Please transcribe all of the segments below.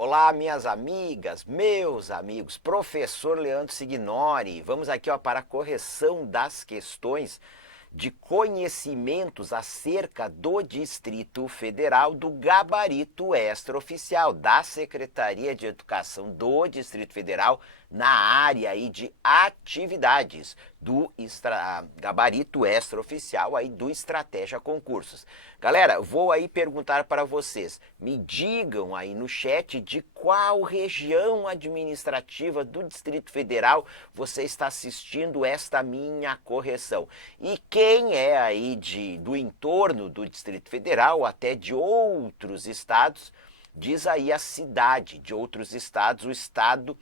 Olá, minhas amigas, meus amigos, professor Leandro Signori. Vamos aqui para a correção das questões de conhecimentos acerca do Distrito Federal do gabarito extraoficial da Secretaria de Educação do Distrito Federal na área aí de atividades do gabarito extraoficial aí do Estratégia Concursos. Galera, vou aí perguntar para vocês, me digam aí no chat de qual região administrativa do Distrito Federal você está assistindo esta minha correção. E quem é aí do entorno do Distrito Federal, ou até de outros estados, diz aí a cidade de outros estados, o estado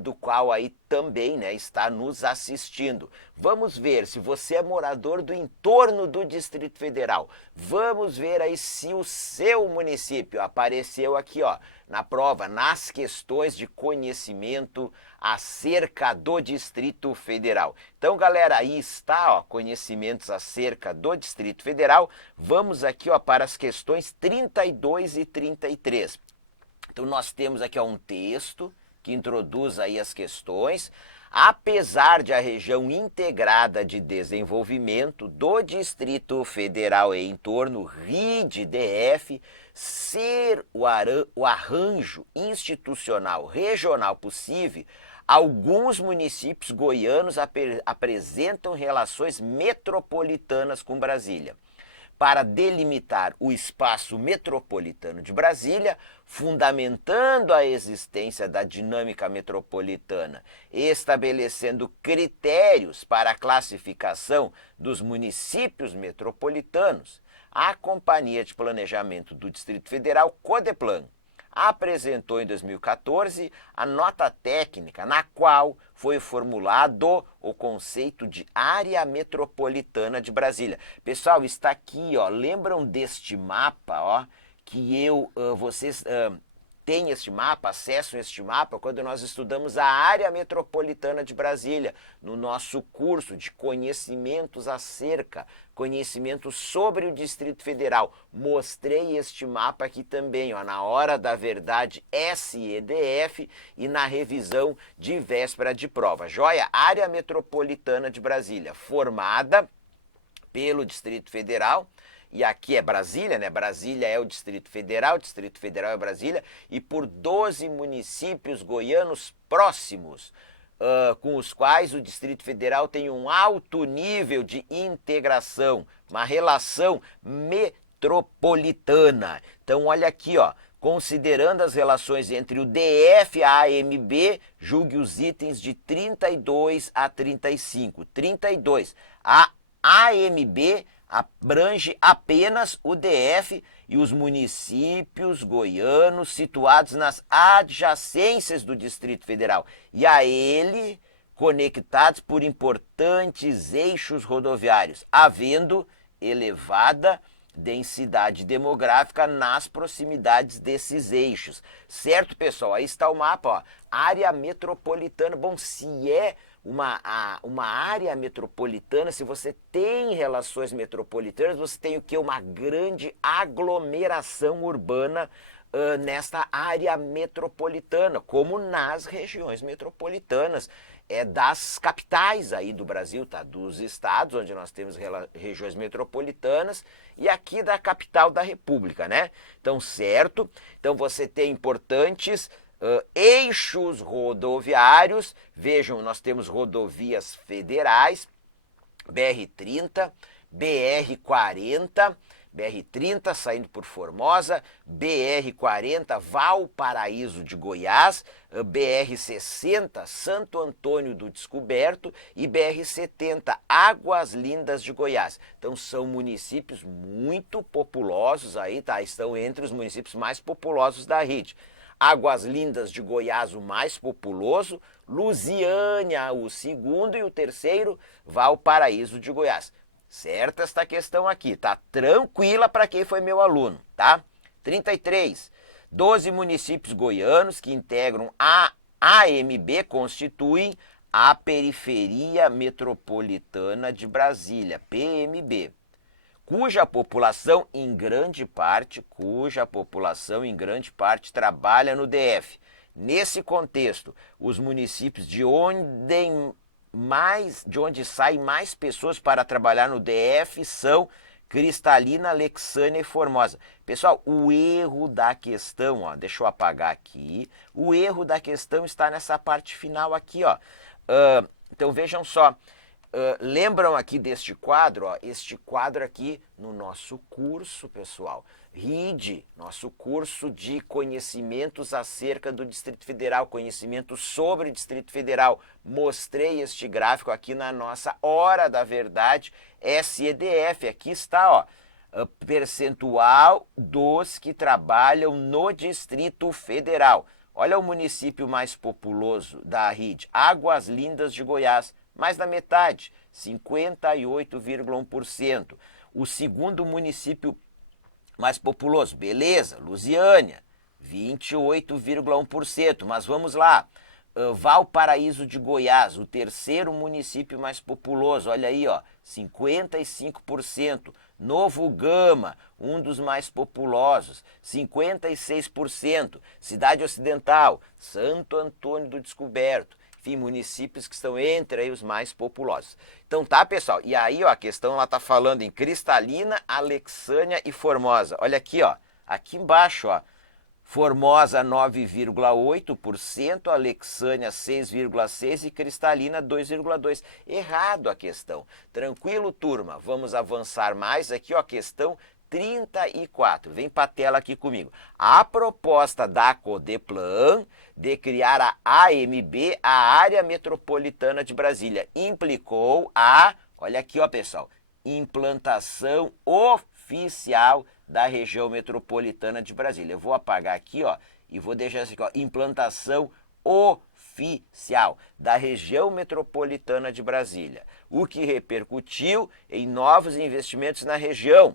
do qual aí também está nos assistindo. Vamos ver se você é morador do entorno do Distrito Federal. Vamos ver aí se o seu município apareceu aqui na prova, nas questões de conhecimento acerca do Distrito Federal. Então, galera, aí está, conhecimentos acerca do Distrito Federal. Vamos aqui para as questões 32 e 33. Então, nós temos aqui um texto que introduz aí as questões. Apesar de a região integrada de desenvolvimento do Distrito Federal e entorno RID-DF ser o arranjo institucional regional possível, alguns municípios goianos apresentam relações metropolitanas com Brasília. Para delimitar o espaço metropolitano de Brasília, fundamentando a existência da dinâmica metropolitana, estabelecendo critérios para a classificação dos municípios metropolitanos, a Companhia de Planejamento do Distrito Federal, Codeplan, apresentou em 2014 a nota técnica na qual foi formulado o conceito de área metropolitana de Brasília. Pessoal, está aqui, lembram deste mapa, que vocês têm este mapa, acessam este mapa quando nós estudamos a área metropolitana de Brasília, no nosso curso de conhecimentos conhecimentos sobre o Distrito Federal. Mostrei este mapa aqui também, na hora da verdade SEDF e na revisão de véspera de prova. Joia? Área metropolitana de Brasília, formada pelo Distrito Federal. E aqui é Brasília, Brasília é o Distrito Federal é Brasília, e por 12 municípios goianos próximos, com os quais o Distrito Federal tem um alto nível de integração, uma relação metropolitana. Então, olha aqui, considerando as relações entre o DF e a AMB, julgue os itens de 32 a 35. 32. A AMB abrange apenas o DF e os municípios goianos situados nas adjacências do Distrito Federal e a ele conectados por importantes eixos rodoviários, havendo elevada densidade demográfica nas proximidades desses eixos. Certo, pessoal? Aí está o mapa, área metropolitana. Bom, se é uma área metropolitana, se você tem relações metropolitanas, você tem o que? Uma grande aglomeração urbana nesta área metropolitana, como nas regiões metropolitanas das capitais aí do Brasil, dos estados, onde nós temos regiões metropolitanas, e aqui da capital da República, Então, certo? Então, você tem importantes eixos rodoviários. Vejam, nós temos rodovias federais, BR-30, BR-40, BR-30 saindo por Formosa, BR-40 Valparaíso de Goiás, BR-60 Santo Antônio do Descoberto e BR-70 Águas Lindas de Goiás. Então são municípios muito populosos aí, estão entre os municípios mais populosos da rede. Águas Lindas de Goiás, o mais populoso, Lusiânia, o segundo, e o terceiro, Valparaíso de Goiás. Certa esta questão aqui, tranquila para quem foi meu aluno, 33. 12 municípios goianos que integram a AMB constituem a Periferia Metropolitana de Brasília, PMB. cuja população em grande parte trabalha no DF. Nesse contexto, os municípios de onde saem mais pessoas para trabalhar no DF são Cristalina, Alexânia e Formosa. Pessoal, o erro da questão, ó, deixa eu apagar aqui, o erro da questão está nessa parte final aqui, ó. Então vejam só, lembram aqui deste quadro, ó, este quadro aqui no nosso curso, pessoal, RID, nosso curso de conhecimentos acerca do Distrito Federal, conhecimentos sobre o Distrito Federal. Mostrei este gráfico aqui na nossa Hora da Verdade SEDF. Aqui está, ó, percentual dos que trabalham no Distrito Federal. Olha o município mais populoso da RID, Águas Lindas de Goiás, mais da metade, 58,1%. O segundo município mais populoso, beleza, Lusiânia, 28,1%. Mas vamos lá, Valparaíso de Goiás, o terceiro município mais populoso, olha aí, ó, 55%. Novo Gama, um dos mais populosos, 56%. Cidade Ocidental, Santo Antônio do Descoberto. Enfim, municípios que estão entre aí os mais populosos. Então tá, pessoal, e aí ó, a questão ela tá falando em Cristalina, Alexânia e Formosa. Olha aqui, ó, aqui embaixo, ó, Formosa 9,8%, Alexânia 6,6% e Cristalina 2,2%. Errado a questão. Tranquilo, turma, vamos avançar mais aqui, ó, questão 34. Vem para a tela aqui comigo. A proposta da Codeplan de criar a AMB, a Área Metropolitana de Brasília, implicou olha aqui, ó, pessoal, implantação oficial da região metropolitana de Brasília. Eu vou apagar aqui, ó, e vou deixar assim, ó, implantação oficial da região metropolitana de Brasília, o que repercutiu em novos investimentos na região,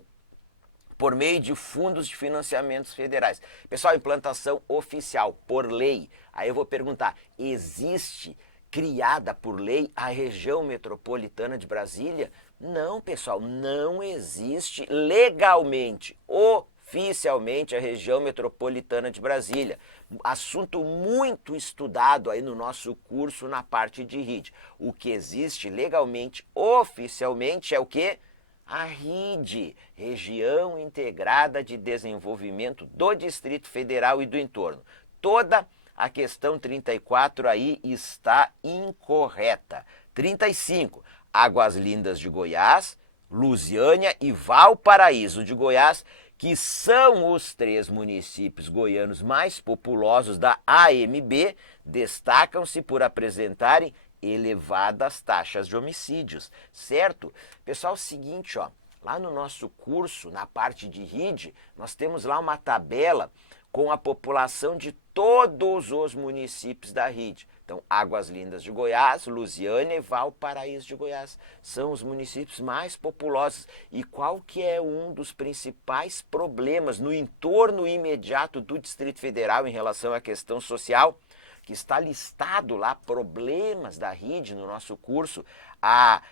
por meio de fundos de financiamentos federais. Pessoal, implantação oficial, por lei. Aí eu vou perguntar, existe criada por lei a região metropolitana de Brasília? Não, pessoal, não existe legalmente, oficialmente a região metropolitana de Brasília. Assunto muito estudado aí no nosso curso na parte de RID. O que existe legalmente, oficialmente, é o quê? A RID, Região Integrada de Desenvolvimento do Distrito Federal e do entorno. Toda a questão 34 aí está incorreta. 35, Águas Lindas de Goiás, Lusiânia e Valparaíso de Goiás, que são os 3 municípios goianos mais populosos da AMB, destacam-se por apresentarem elevadas taxas de homicídios, certo? Pessoal, é o seguinte, ó, lá no nosso curso, na parte de RID, nós temos lá uma tabela com a população de todos os municípios da RID. Então, Águas Lindas de Goiás, Lusiânia e Valparaíso de Goiás são os municípios mais populosos. E qual que é um dos principais problemas no entorno imediato do Distrito Federal em relação à questão social? Que está listado lá, problemas da RID no nosso curso, a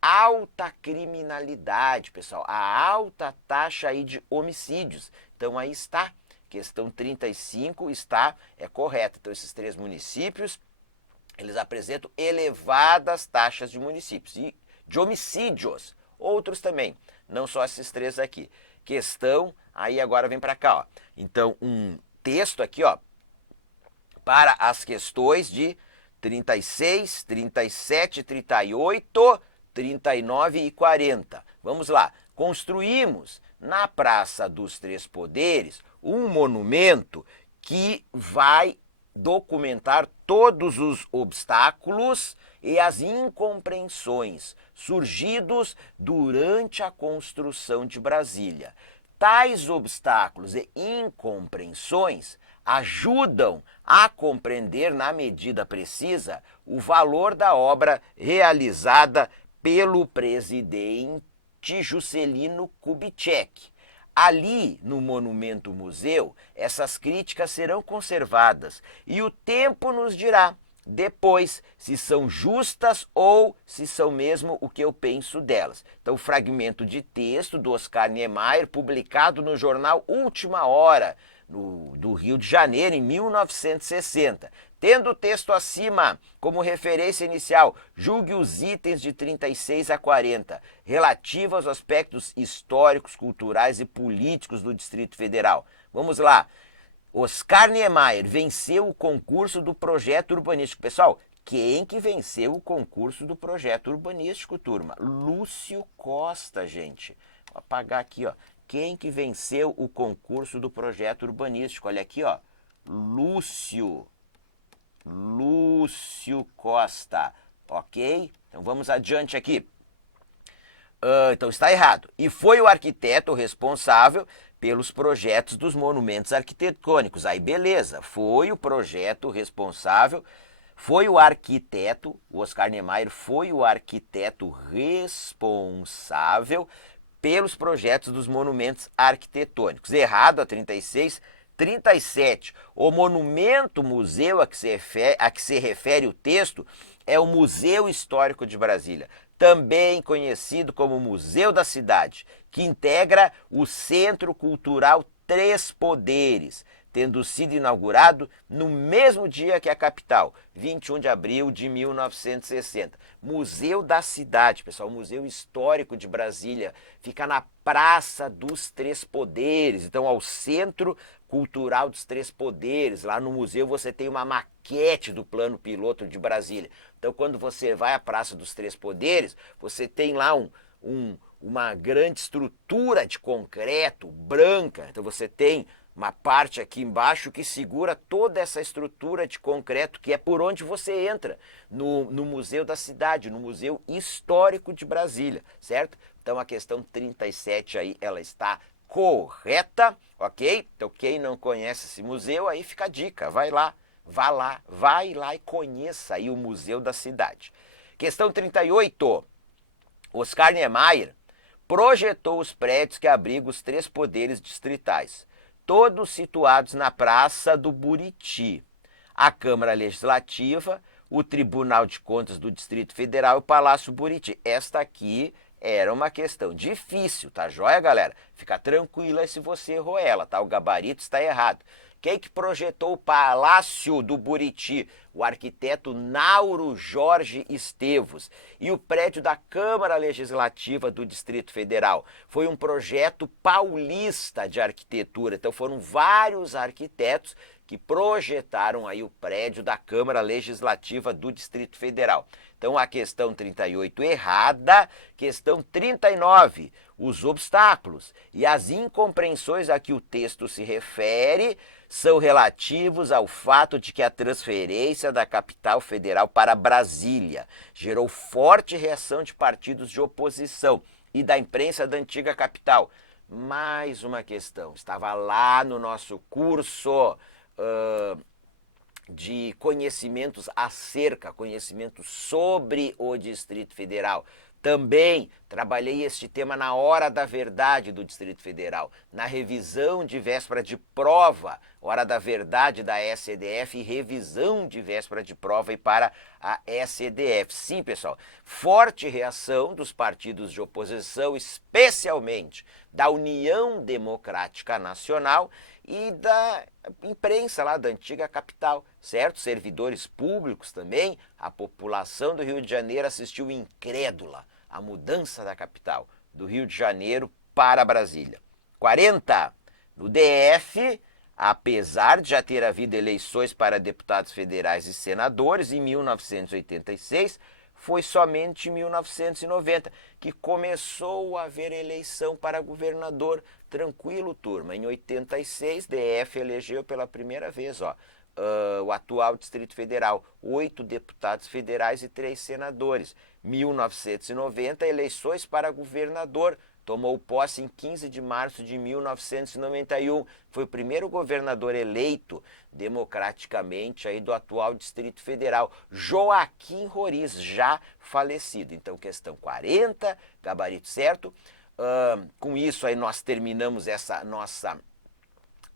alta criminalidade, pessoal, a alta taxa aí de homicídios. Então aí está, questão 35 é correta. Então esses 3 municípios, eles apresentam elevadas taxas de municípios e de homicídios. Outros também, não só esses 3 aqui. Questão, aí agora vem para cá, ó. Então um texto aqui, ó, para as questões de 36, 37, 38, 39 e 40. Vamos lá. Construímos na Praça dos Três Poderes um monumento que vai documentar todos os obstáculos e as incompreensões surgidos durante a construção de Brasília. Tais obstáculos e incompreensões ajudam a compreender na medida precisa o valor da obra realizada pelo presidente Juscelino Kubitschek. Ali, no Monumento Museu, essas críticas serão conservadas e o tempo nos dirá depois se são justas ou se são mesmo o que eu penso delas. Então, fragmento de texto do Oscar Niemeyer, publicado no jornal Última Hora, do Rio de Janeiro, em 1960. Tendo o texto acima como referência inicial, julgue os itens de 36 a 40, relativos aos aspectos históricos, culturais e políticos do Distrito Federal. Vamos lá. Oscar Niemeyer venceu o concurso do projeto urbanístico. Pessoal, quem que venceu o concurso do projeto urbanístico, turma? Lúcio Costa, gente. Vou apagar aqui, ó. Quem que venceu o concurso do projeto urbanístico? Olha aqui, ó. Lúcio Costa, ok? Então vamos adiante aqui. Então está errado. E foi o arquiteto responsável pelos projetos dos monumentos arquitetônicos. Aí beleza, foi o projeto responsável, foi o arquiteto, o Oscar Niemeyer foi o arquiteto responsável pelos projetos dos monumentos arquitetônicos. Errado a 36. 37. O monumento museu a que se refere o texto é o Museu Histórico de Brasília, também conhecido como Museu da Cidade, que integra o Centro Cultural Três Poderes, tendo sido inaugurado no mesmo dia que a capital, 21 de abril de 1960. Museu da Cidade, pessoal, Museu Histórico de Brasília, fica na Praça dos Três Poderes, então ao Centro Cultural dos Três Poderes. Lá no museu você tem uma maquete do plano piloto de Brasília. Então quando você vai à Praça dos Três Poderes, você tem lá uma grande estrutura de concreto branca. Então você tem uma parte aqui embaixo que segura toda essa estrutura de concreto, que é por onde você entra no Museu da Cidade, no Museu Histórico de Brasília, certo? Então a questão 37 aí, ela está correta, ok? Então quem não conhece esse museu, aí fica a dica, vai lá e conheça aí o Museu da Cidade. Questão 38, Oscar Niemeyer projetou os prédios que abrigam os três poderes distritais, todos situados na Praça do Buriti, a Câmara Legislativa, o Tribunal de Contas do Distrito Federal e o Palácio Buriti. Esta aqui era uma questão difícil, tá joia, galera? Fica tranquila se você errou ela, tá? O gabarito está errado. Quem que projetou o Palácio do Buriti? O arquiteto Nauro Jorge Estevos. E o prédio da Câmara Legislativa do Distrito Federal. Foi um projeto paulista de arquitetura. Então foram vários arquitetos que projetaram aí o prédio da Câmara Legislativa do Distrito Federal. Então a questão 38 errada, questão 39, os obstáculos e as incompreensões a que o texto se refere são relativos ao fato de que a transferência da capital federal para Brasília gerou forte reação de partidos de oposição e da imprensa da antiga capital. Mais uma questão, estava lá no nosso curso de conhecimentos conhecimentos sobre o Distrito Federal. Também trabalhei este tema na Hora da Verdade do Distrito Federal, na revisão de véspera de prova, Hora da Verdade da SEDF e revisão de véspera de prova e para a SEDF. Sim, pessoal, forte reação dos partidos de oposição, especialmente da União Democrática Nacional e da imprensa lá da antiga capital, certo? Servidores públicos também, a população do Rio de Janeiro assistiu incrédula à mudança da capital do Rio de Janeiro para Brasília. 40. No DF, apesar de já ter havido eleições para deputados federais e senadores em 1986, foi somente em 1990 que começou a haver eleição para governador. Tranquilo, turma. Em 86, DF elegeu pela primeira vez, o atual Distrito Federal, 8 deputados federais e 3 senadores. 1990, eleições para governador. Tomou posse em 15 de março de 1991. Foi o primeiro governador eleito democraticamente aí do atual Distrito Federal, Joaquim Roriz, já falecido. Então, questão 40, gabarito certo. Com isso aí nós terminamos essa nossa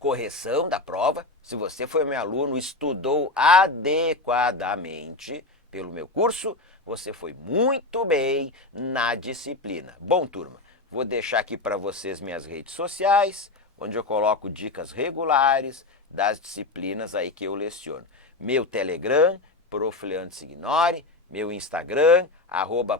correção da prova. Se você foi meu aluno, estudou adequadamente pelo meu curso, você foi muito bem na disciplina. Bom, turma, vou deixar aqui para vocês minhas redes sociais, onde eu coloco dicas regulares das disciplinas aí que eu leciono. Meu Telegram, Prof. Leandro Signori, meu Instagram,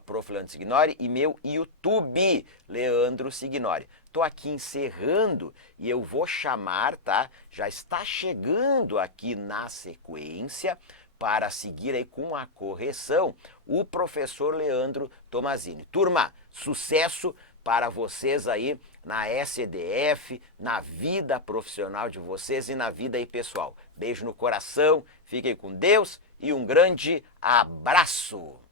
@Prof. Leandro Signori, e meu YouTube, Leandro Signori. Estou aqui encerrando e eu vou chamar, tá? Já está chegando aqui na sequência, para seguir aí com a correção, o professor Leandro Tomazini. Turma, sucesso para vocês aí na SDF, na vida profissional de vocês e na vida aí pessoal. Beijo no coração, fiquem com Deus e um grande abraço!